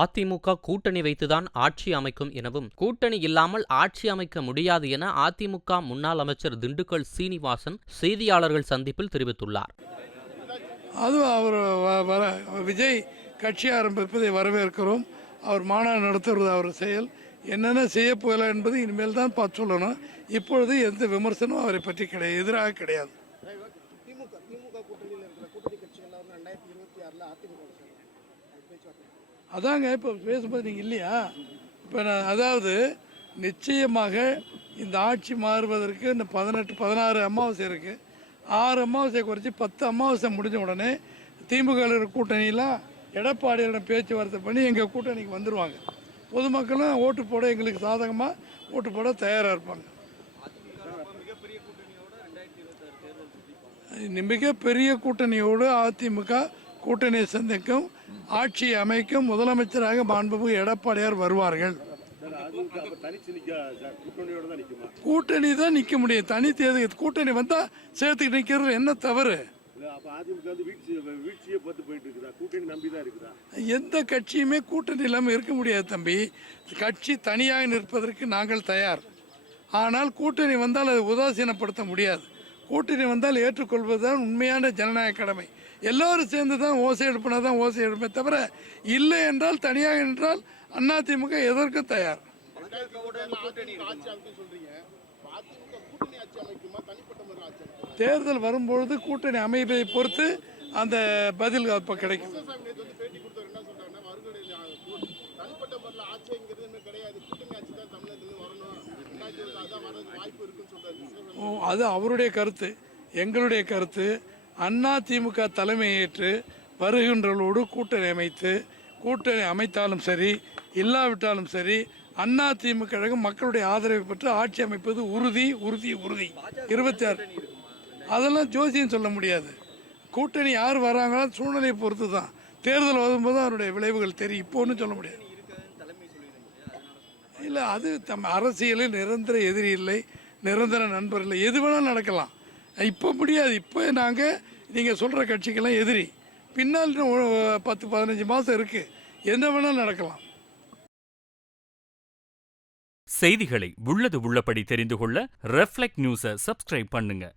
அதிமுக கூட்டணி வைத்துதான் ஆட்சி அமைக்கும் எனவும் கூட்டணி இல்லாமல் ஆட்சி அமைக்க முடியாது என அதிமுக முன்னாள் அமைச்சர் திண்டுக்கல் சீனிவாசன் செய்தியாளர்கள் சந்திப்பில் தெரிவித்துள்ளார். அதுவும் அவர் விஜய் கட்சி ஆரம்பிப்பதை வரவேற்கிறோம். அவர் மாநாடு நடத்துவது அவர் செயல். என்னென்ன செய்ய போகலாம் என்பது இனிமேல் தான் பார்த்து சொல்லணும். இப்பொழுது எந்த விமர்சனமும் அவரை பற்றி கிடையாது எதிராக கிடையாது. திமுக திமுக கூட்டணியில் இருக்கிற கூட்டணி கட்சிகள் ரெண்டாயிரத்தி இருபத்தி ஆறில் அதிமுக பேச்சுவார்த்தை. அதாங்க இப்போ பேசும்போது நீங்கள் இல்லையா? இப்போ நான் அதாவது நிச்சயமாக இந்த ஆட்சி மாறுவதற்கு இந்த பதினெட்டு பதினாறு அமாவாசை இருக்குது ஆறு அமாவாசையை குறைச்சி பத்து அமாவாசை முடிஞ்ச உடனே திமுக இருக்கிற கூட்டணியெலாம் எடப்பாடியிடம் பேச்சுவார்த்தை பண்ணி எங்கள் கூட்டணிக்கு வந்துடுவாங்க பொதுமக்களும் ஓட்டு போட எங்களுக்கு சாதகமாக ஓட்டு போட தயாராக இருப்பாங்க. மிகப்பெரிய கூட்டணியோடு அதிமுக கூட்டணியை சந்திக்கும் ஆட்சி அமைக்கும் முதலமைச்சராக மாண்புமிகு எடப்பாடியார் வருவார்கள். கூட்டணி தான் நிற்க முடியும். தனி தேர்தல் கூட்டணி வந்தால் சேர்த்துக்கிட்டு நிற்கிறது என்ன தவறு? எந்த கட்சியுமே கூட்டணி இல்லாமல் இருக்க முடியாது தம்பி. கட்சி தனியாக நிற்பதற்கு நாங்கள் தயார். ஆனால் கூட்டணி வந்தால் அதை உதாசீனப்படுத்த முடியாது. கூட்டணி வந்தால் ஏற்றுக்கொள்வது தான் உண்மையான ஜனநாயக கடமை. எல்லோரும் சேர்ந்து தான் ஓசை எழுப்பினா தான் ஓசை எழுப்பே தவிர இல்லை என்றால் தனியாக என்றால் அதிமுக எதற்கும் தயார். தேர்தல் வரும்பொழுது கூட்டணி அமைப்பதை பொறுத்து அந்த பதில் அப்போ கிடைக்கும். அது அவருடைய கருத்து. எங்களுடைய கருத்து. அண்ணா திமுக தலைமையேற்று வருகின்றவர்களோடு கூட்டணி அமைத்து கூட்டணி அமைத்தாலும் சரி இல்லாவிட்டாலும் சரி அண்ணா திமுக கழகம் மக்களுடைய ஆதரவை பெற்று ஆட்சி அமைப்பது உறுதி உறுதி உறுதி. இருபத்தி ஆறு அதெல்லாம் ஜோசியம் சொல்ல முடியாது. கூட்டணி யார் வராங்களோ சூழ்நிலையை பொறுத்து தான். தேர்தல் வரும்போது அதனுடைய விளைவுகள் தெரியும். இப்போ ஒன்றும் சொல்ல முடியாது. இல்லை அது தம் அரசியலில் நிரந்தர எதிரி இல்லை. நிரந்தர நண்பர் இல்லை. எது வேணாலும் நடக்கலாம். இப்போ முடியாது. இப்போ நாங்கள் நீங்கள் சொல்கிற கட்சிக்கெல்லாம் எதிரி. பின்னால் பத்து பதினஞ்சு மாதம் இருக்குது என்ன வேணாலும் நடக்கலாம். செய்திகளை உள்ளது உள்ளபடி தெரிந்து கொள்ள ரெஃப்ளெக்ட் நியூஸை சப்ஸ்கிரைப் பண்ணுங்கள்